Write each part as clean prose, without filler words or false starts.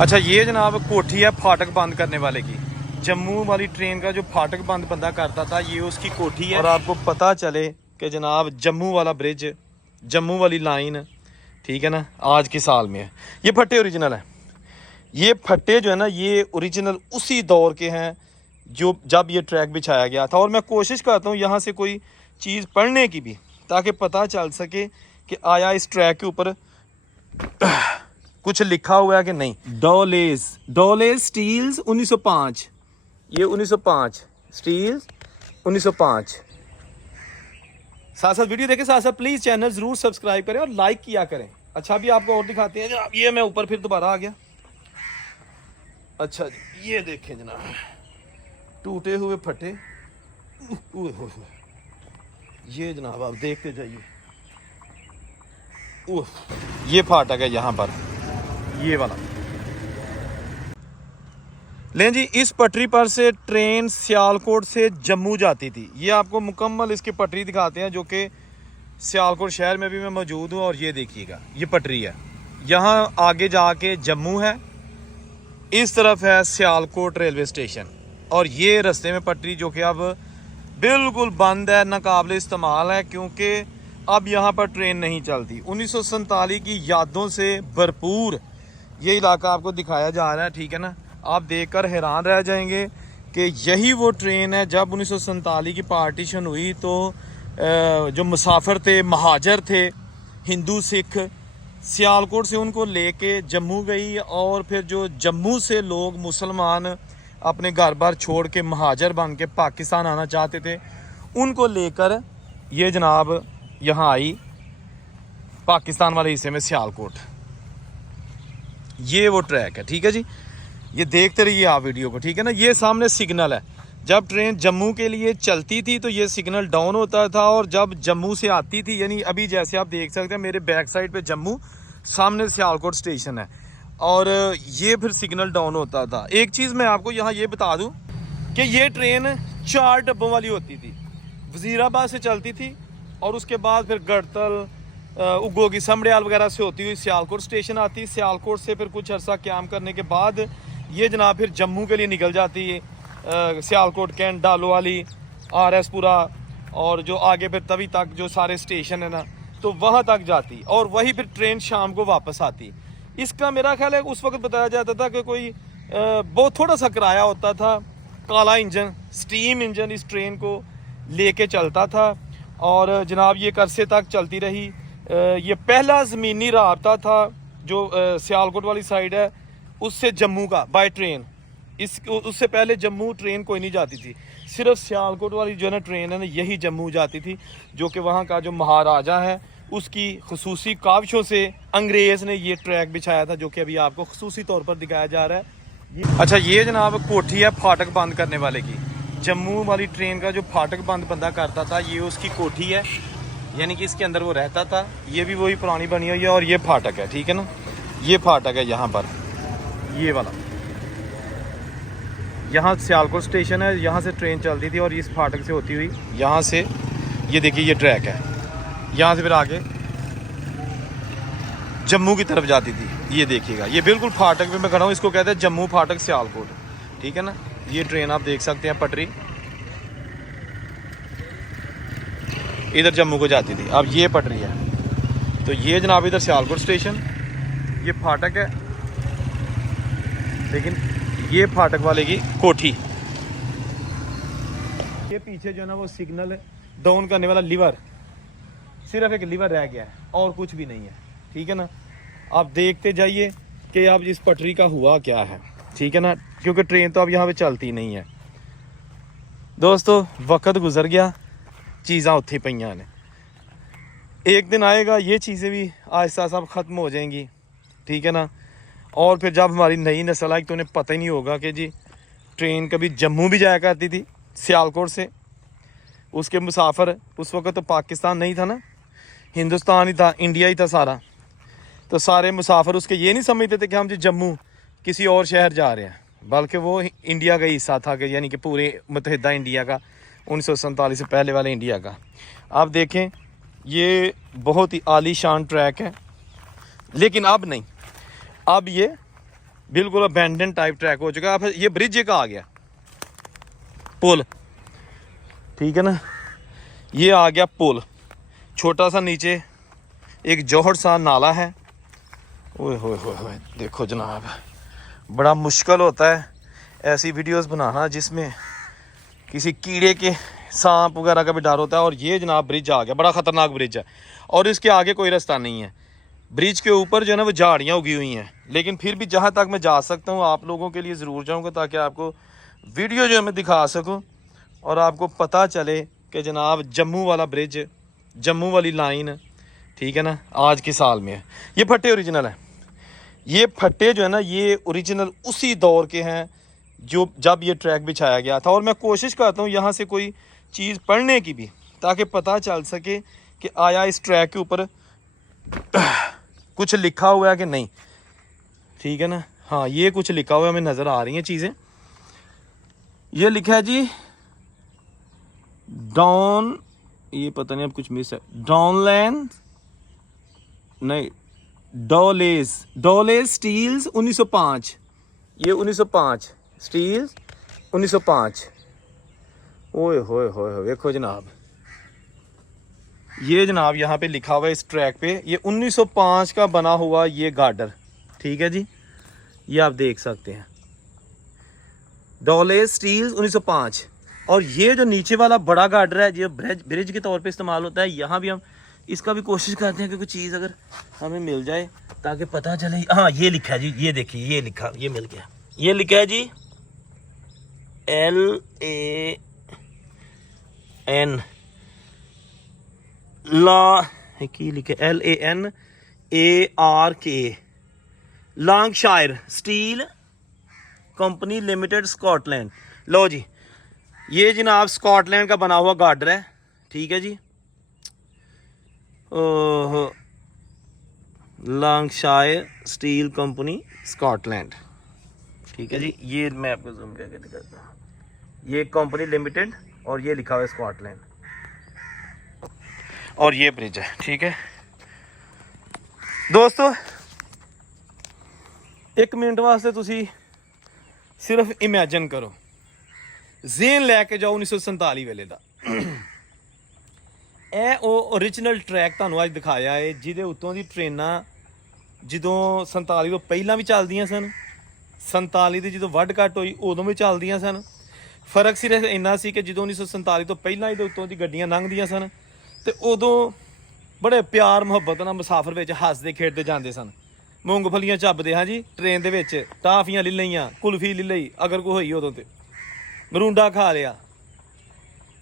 अच्छा ये जनाब कोठी है फाटक बंद करने वाले की। जम्मू वाली ट्रेन का जो फाटक बंद बंदा करता था ये उसकी कोठी है। और आपको पता चले कि जनाब जम्मू वाला ब्रिज, जम्मू वाली लाइन, ठीक है ना, आज के साल में है। ये फट्टे ओरिजिनल है। ये फट्टे जो है ना ये ओरिजिनल उसी दौर के हैं जो जब ये ट्रैक बिछाया गया था। और मैं कोशिश करता हूँ यहाँ से कोई चीज़ पढ़ने की भी, ताकि पता चल सके कि आया इस ट्रैक के ऊपर कुछ लिखा हुआ है कि नहीं। डोलेस स्टील्स 1905, ये 1905 स्टील्स 1905। साथ साथ वीडियो देखें, साथ साथ प्लीज चैनल जरूर सब्सक्राइब करें और लाइक किया करें। अच्छा भी आपको और दिखाते हैं जनाब, ये मैं ऊपर फिर दोबारा आ गया। अच्छा जी ये देखें जनाब, टूटे हुए फटे, ये जनाब आप देखते जाइए, ये फाटक है यहाँ पर, ये वाला। लें जी, इस पटरी पर से ट्रेन सियालकोट से जम्मू जाती थी। ये आपको मुकम्मल इसकी पटरी दिखाते हैं जो कि सियालकोट शहर में भी मैं मौजूद हूँ। और ये देखिएगा ये पटरी है, यहाँ आगे जाके जम्मू है, इस तरफ है सियालकोट रेलवे स्टेशन। और ये रास्ते में पटरी जो कि अब बिल्कुल बंद है, नाकाबिल इस्तेमाल है, क्योंकि अब यहाँ पर ट्रेन नहीं चलती। 1947 की यादों से भरपूर ये इलाका आपको दिखाया जा रहा है, ठीक है ना। आप देखकर हैरान रह जाएंगे कि यही वो ट्रेन है जब 1947 की पार्टीशन हुई तो जो मुसाफिर थे, महाजर थे, हिंदू सिख, सियालकोट से उनको लेके जम्मू गई। और फिर जो जम्मू से लोग मुसलमान अपने घर बार छोड़ के महाजर बन के पाकिस्तान आना चाहते थे, उनको लेकर ये जनाब यहाँ आई पाकिस्तान वाले हिस्से में सियालकोट। ये वो ट्रैक है, ठीक है जी। ये देखते रहिए आप वीडियो को, ठीक है ना। ये सामने सिग्नल है, जब ट्रेन जम्मू के लिए चलती थी तो ये सिग्नल डाउन होता था, और जब जम्मू से आती थी, यानी अभी जैसे आप देख सकते हैं मेरे बैक साइड पे जम्मू, सामने सियालकोट स्टेशन है, और ये फिर सिग्नल डाउन होता था। एक चीज़ मैं आपको यहाँ ये बता दूँ कि ये ट्रेन 4 डब्बों वाली होती थी, वजीराबाद से चलती थी, और उसके बाद फिर गढ़तल, उगोगी, समड़ियाल वगैरह से होती हुई सियालकोट स्टेशन आती। सियालकोट से फिर कुछ अर्सा क्याम करने के बाद ये जनाब फिर जम्मू के लिए निकल जाती है, सियालकोट, कैंट, डालोवाली, RS पुरा, और जो आगे फिर तवी तक जो सारे स्टेशन है ना, तो वहाँ तक जाती, और वही फिर ट्रेन शाम को वापस आती। इसका मेरा ख्याल है उस वक्त बताया जाता था कि कोई बहुत थोड़ा सा किराया होता था, काला इंजन, स्टीम इंजन इस ट्रेन को लेके चलता था, और जनाब ये करसे तक चलती रही। ये पहला ज़मीनी राब्ता था जो सियालकोट वाली साइड है उससे जम्मू का बाय ट्रेन। उससे पहले जम्मू ट्रेन कोई नहीं जाती थी, सिर्फ सियालकोट वाली जो है ना ट्रेन है ना, यही जम्मू जाती थी, जो कि वहाँ का जो महाराजा है उसकी खसूसी काविशों से अंग्रेज़ ने ये ट्रैक बिछाया था, जो कि अभी आपको खसूसी तौर पर दिखाया जा रहा है। अच्छा ये जनाब कोठी है फाटक बंद करने वाले की। जम्मू वाली ट्रेन का जो फाटक बंद बंदा करता था ये उसकी कोठी है, यानी कि इसके अंदर वो रहता था। ये भी वही पुरानी बनी हुई है, और ये फाटक है, ठीक है ना। ये फाटक है यहाँ पर, ये वाला, यहाँ सियालकोट स्टेशन है, यहाँ से ट्रेन चलती थी, और इस फाटक से होती हुई यहाँ से ये देखिए ये ट्रैक है, यहाँ से फिर आगे जम्मू की तरफ जाती थी। ये देखिएगा ये बिल्कुल फाटक पे मैं खड़ा हूँ, इसको कहते हैं जम्मू फाटक सियालकोट, ठीक है ना। ये ट्रेन आप देख सकते हैं, पटरी इधर जम्मू को जाती थी, अब ये पटरी है। तो ये जनाब इधर सियालकोट स्टेशन, ये फाटक है, लेकिन ये फाटक वाले की कोठी। ये पीछे जो है ना वो सिग्नल डाउन करने वाला लीवर, सिर्फ एक लीवर रह गया है और कुछ भी नहीं है, ठीक है ना। आप देखते जाइए कि अब इस पटरी का हुआ क्या है, ठीक है ना, क्योंकि ट्रेन तो अब यहाँ पे चलती नहीं है। दोस्तों वक्त गुजर गया, चीज़ां उत्थे पईयां ने, एक दिन आएगा ये चीज़ें भी आहिस्ता आहिस्ता ख़त्म हो जाएंगी, ठीक है ना। और फिर जब हमारी नई नस्ल आई तो उन्हें पता ही नहीं होगा कि जी ट्रेन कभी जम्मू भी जाया करती थी सियालकोट से। उसके मुसाफिर उस वक्त तो पाकिस्तान नहीं था ना, हिंदुस्तान ही था, इंडिया ही था सारा। तो सारे मुसाफिर उसके ये नहीं समझते थे कि हम जी जम्मू किसी और शहर जा रहे हैं, बल्कि वो इंडिया का हिस्सा था, कि यानी कि पूरे मुत्तहिदा इंडिया का, 1947 से पहले वाले इंडिया का। आप देखें ये बहुत ही आलीशान ट्रैक है, लेकिन अब नहीं, अब ये बिल्कुल अबैंडन टाइप ट्रैक हो चुका है। अब ये ब्रिज एक आ गया, पुल, ठीक है ना, ये आ गया पुल, छोटा सा नीचे एक जौहर सा नाला है। ओए होए होए होए, देखो जनाब, बड़ा मुश्किल होता है ऐसी वीडियोस बनाना जिसमें किसी कीड़े के, सांप वगैरह का भी डर होता है। और ये जनाब ब्रिज आ गया, बड़ा ख़तरनाक ब्रिज है और इसके आगे कोई रास्ता नहीं है। ब्रिज के ऊपर जो है ना वो झाड़ियाँ उगी हुई हैं, लेकिन फिर भी जहाँ तक मैं जा सकता हूँ आप लोगों के लिए ज़रूर जाऊँगा, ताकि आपको वीडियो जो है मैं दिखा सकूँ और आपको पता चले कि जनाब जम्मू वाला ब्रिज, जम्मू वाली लाइन, ठीक है ना, आज के साल में है। ये फट्टे ओरिजिनल है, ये फट्टे जो है ना ये ओरिजिनल उसी दौर के हैं जो जब ये ट्रैक बिछाया गया था। और मैं कोशिश करता हूँ यहाँ से कोई चीज़ पढ़ने की भी, ताकि पता चल सके कि आया इस ट्रैक के ऊपर कुछ लिखा हुआ है कि नहीं, ठीक है ना। हाँ, ये कुछ लिखा हुआ है, हमें नज़र आ रही हैं चीज़ें। ये लिखा है जी डॉन, ये पता नहीं अब कुछ मिस है, डॉनलैंड नहीं, डोलेज स्टील्स 1905, ये 1905 स्टील्स 1905। ओए होए होए होए, देखो जनाब, ये जनाब यहाँ पे लिखा हुआ है इस ट्रैक पे, ये 1905 का बना हुआ ये गार्डर, ठीक है जी, ये आप देख सकते हैं, डोलेज स्टील्स 1905। और ये जो नीचे वाला बड़ा गार्डर है, जो ब्रिज के तौर पे इस्तेमाल होता है, यहाँ भी हम इसका भी कोशिश करते हैं कि कुछ चीज़ अगर हमें मिल जाए ताकि पता चले। हाँ, ये लिखा है जी, ये देखिए, ये लिखा, ये मिल गया, ये लिखा है जी LAN ला की लिखे LANARK Lanarkshire steel company limited Scotland. लो जी, ये जनाब स्कॉटलैंड का बना हुआ गार्डर है, ठीक है जी, लॉन्गशायर स्टील कंपनी स्कॉटलैंड, ठीक है जी। ये मैं आपको जूम करके दिखाता हूँ, ये कंपनी लिमिटेड और ये लिखा हुआ है स्कॉटलैंड, और ये ब्रिज है, ठीक है दोस्तों। एक मिनट वास्ते तुसी सिर्फ इमेजिन करो, जेन लैके जाओ 1947 वेले दा ਇਹ ਉਹ ओरिजिनल ट्रैक ਤੁਹਾਨੂੰ ਅੱਜ ਦਿਖਾਇਆ ਹੈ, ਜਿਹਦੇ ਉੱਤੋਂ ਦੀ ਟ੍ਰੇਨਾਂ ਜਦੋਂ 47 ਤੋਂ ਪਹਿਲਾਂ ਵੀ ਚੱਲਦੀਆਂ ਸਨ, 47 ਦੀ ਜਦੋਂ ਵੱਢ ਘੱਟ ਹੋਈ ਉਦੋਂ ਵੀ ਚੱਲਦੀਆਂ ਸਨ। ਫਰਕ ਸਿਰਫ ਇੰਨਾ ਸੀ ਕਿ ਜਦੋਂ 1947 ਤੋਂ ਪਹਿਲਾਂ ਇਹਦੇ ਉੱਤੋਂ ਦੀ ਗੱਡੀਆਂ ਲੰਘਦੀਆਂ ਸਨ ਤੇ ਉਦੋਂ ਬੜੇ ਪਿਆਰ ਮੁਹੱਬਤ ਨਾਲ ਮੁਸਾਫਰ ਵਿੱਚ ਹੱਸਦੇ ਖੇਡਦੇ ਜਾਂਦੇ ਸਨ, ਮੂੰਗਫਲੀਆਂ ਚੱਬਦੇ, ਹਾਂ ਜੀ, ਟ੍ਰੇਨ ਦੇ ਵਿੱਚ ਟਾਫੀਆਂ ਲੈ ਲਈਆਂ, ਕੁਲਫੀ ਲੈ ਲਈ ਅਗਰ ਕੋਈ ਹੋਈ ਉਦੋਂ, ਤੇ ਮਰੂੰਡਾ खा लिया।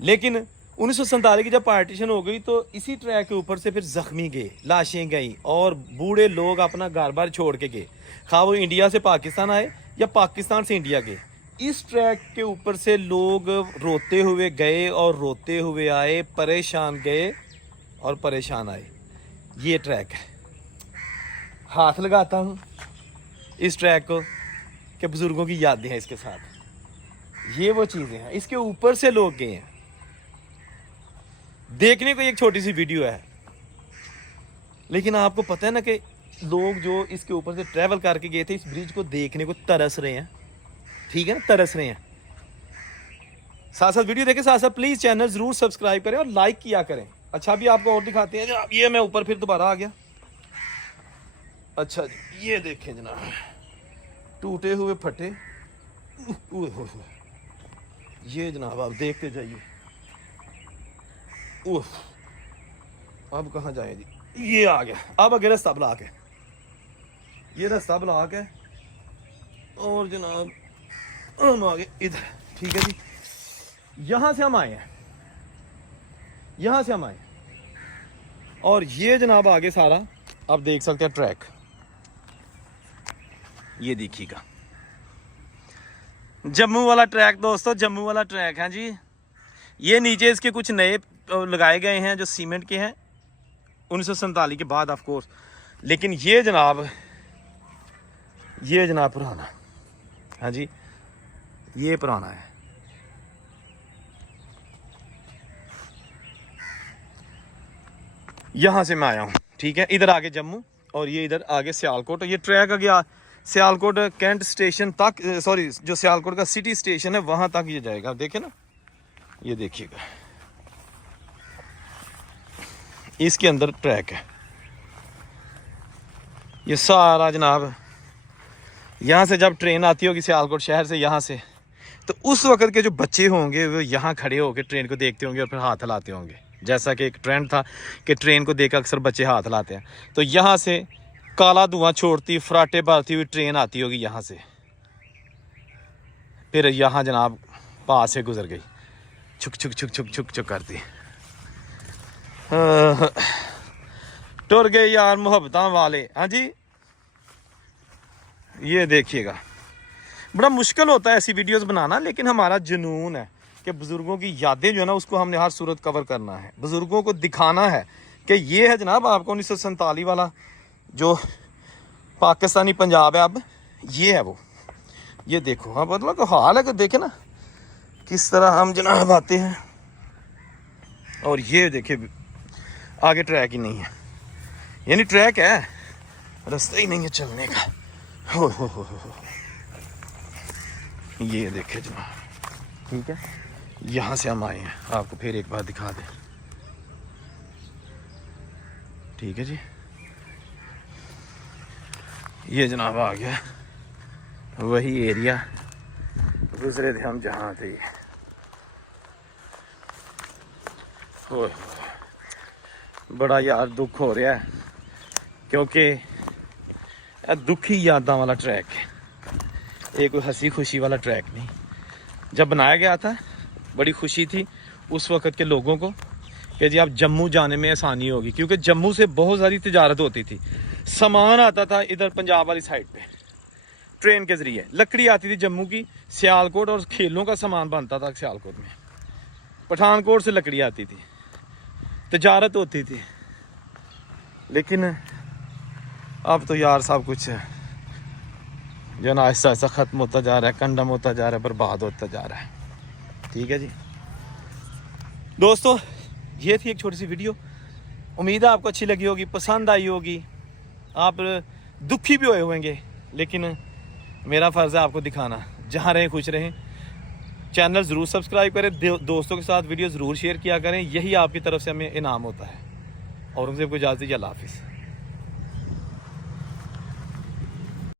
लेकिन 1947 की जब पार्टीशन हो गई तो इसी ट्रैक के ऊपर से फिर जख्मी गए, लाशें गई और बूढ़े लोग अपना घर बार छोड़ के गए, खा वो इंडिया से पाकिस्तान आए या पाकिस्तान से इंडिया गए। इस ट्रैक के ऊपर से लोग रोते हुए गए और रोते हुए आए, परेशान गए और परेशान आए। ये ट्रैक है, हाथ लगाता हूँ इस ट्रैक को कि बुज़ुर्गों की यादें हैं इसके साथ। ये वो चीज़ें हैं, इसके ऊपर से लोग गए हैं। देखने को एक छोटी सी वीडियो है, लेकिन आपको पता है ना कि लोग जो इसके ऊपर से ट्रैवल करके गए थे, इस ब्रिज को देखने को तरस रहे हैं, ठीक है ना, तरस रहे हैं। साथ साथ वीडियो देखें, साथ साथ प्लीज़ चैनल ज़रूर सब्सक्राइब करें और लाइक किया करें। अच्छा, भी आपको और दिखाते हैं जनाब, ये मैं ऊपर फिर दोबारा आ गया। अच्छा जी, ये देखें जनाब, टूटे हुए फटे, ये जनाब आप देखते जाइए। अब कहाँ जाए जी, ये आ गया, अब आगे रास्ता ब्लॉक है, ये रास्ता ब्लॉक है और जनाब हम आ गए इधर, ठीक है जी। यहाँ से हम आए हैं, यहाँ से हम आए, और ये जनाब आगे सारा आप देख सकते हैं ट्रैक, ये देखिएगा जम्मू वाला ट्रैक दोस्तों, जम्मू वाला ट्रैक है जी। ये नीचे इसके कुछ नए लगाए गए हैं जो सीमेंट के हैं 1947 के बाद ऑफ कोर्स, लेकिन ये जनाब पुराना, हाँ जी, ये पुराना है। यहाँ से मैं आया हूँ, ठीक है, इधर आगे जम्मू और ये इधर आगे सियालकोट। ये ट्रैक गया सियालकोट कैंट स्टेशन तक, सॉरी जो सियालकोट का सिटी स्टेशन है वहाँ तक ये जाएगा। आप देखें ना, ये देखिएगा इसके अंदर ट्रैक है। ये सारा जनाब यहाँ से जब ट्रेन आती होगी सियालकोट शहर से, यहाँ से, तो उस वक्त के जो बच्चे होंगे वो यहाँ खड़े होकर ट्रेन को देखते होंगे और फिर हाथ हिलाते होंगे। जैसा कि एक ट्रेंड था कि ट्रेन को देख अक्सर बच्चे हाथ हिलाते हैं। तो यहाँ से काला धुआं छोड़ती, फराटे भरती हुई ट्रेन आती होगी यहाँ से, फिर यहाँ जनाब पास से गुजर गई, छुक छुक छुक छुक छुक छुक करती। टुर गए यार मोहब्बतां वाले। हाँ जी, ये देखिएगा बड़ा मुश्किल होता है ऐसी वीडियोस बनाना, लेकिन हमारा जुनून है कि बुज़ुर्गों की यादें जो है ना उसको हमने हर सूरत कवर करना है। बुज़ुर्गों को दिखाना है कि ये है जनाब आपको 1947 वाला जो पाकिस्तानी पंजाब है, अब ये है वो। ये देखो, हाँ मतलब तो हाल है कि देखे ना किस तरह हम जनाब आते हैं। और ये देखिए आगे ट्रैक ही नहीं है, यानी ट्रैक है, रास्ता ही नहीं है चलने का। हो। ये देखे जनाब, ठीक है, यहाँ से हम आए हैं, आपको फिर एक बार दिखा दें, ठीक है जी। ये जनाब आ गया वही एरिया गुजरे थे हम जहाँ थे। ओह बड़ा यार दुख हो रहा है, क्योंकि दुखी यादां वाला ट्रैक है, ये कोई हंसी खुशी वाला ट्रैक नहीं। जब बनाया गया था बड़ी खुशी थी उस वक़्त के लोगों को कि जी आप जम्मू जाने में आसानी होगी, क्योंकि जम्मू से बहुत सारी तिजारत होती थी, सामान आता था इधर पंजाब वाली साइड पे ट्रेन के ज़रिए, लकड़ी आती थी जम्मू की सियालकोट, और खेलों का सामान बनता था सियालकोट में, पठानकोट से लकड़ी आती थी, तिजारत होती थी। लेकिन अब तो यार सब कुछ जो ना आहिस्ता आहिस्ता ख़त्म होता जा रहा है, कंडम होता जा रहा है, बर्बाद होता जा रहा है। ठीक है जी दोस्तों, ये थी एक छोटी सी वीडियो, उम्मीद है आपको अच्छी लगी होगी, पसंद आई होगी। आप दुखी भी हुए होंगे, लेकिन मेरा फ़र्ज़ है आपको दिखाना। जहाँ रहें खुश रहें, चैनल ज़रूर सब्सक्राइब करें, दोस्तों के साथ वीडियो ज़रूर शेयर किया करें, यही आपकी तरफ से हमें इनाम होता है। और उनसे कोई इजाज़त दीजिए, अल्लाह हाफ़िज़।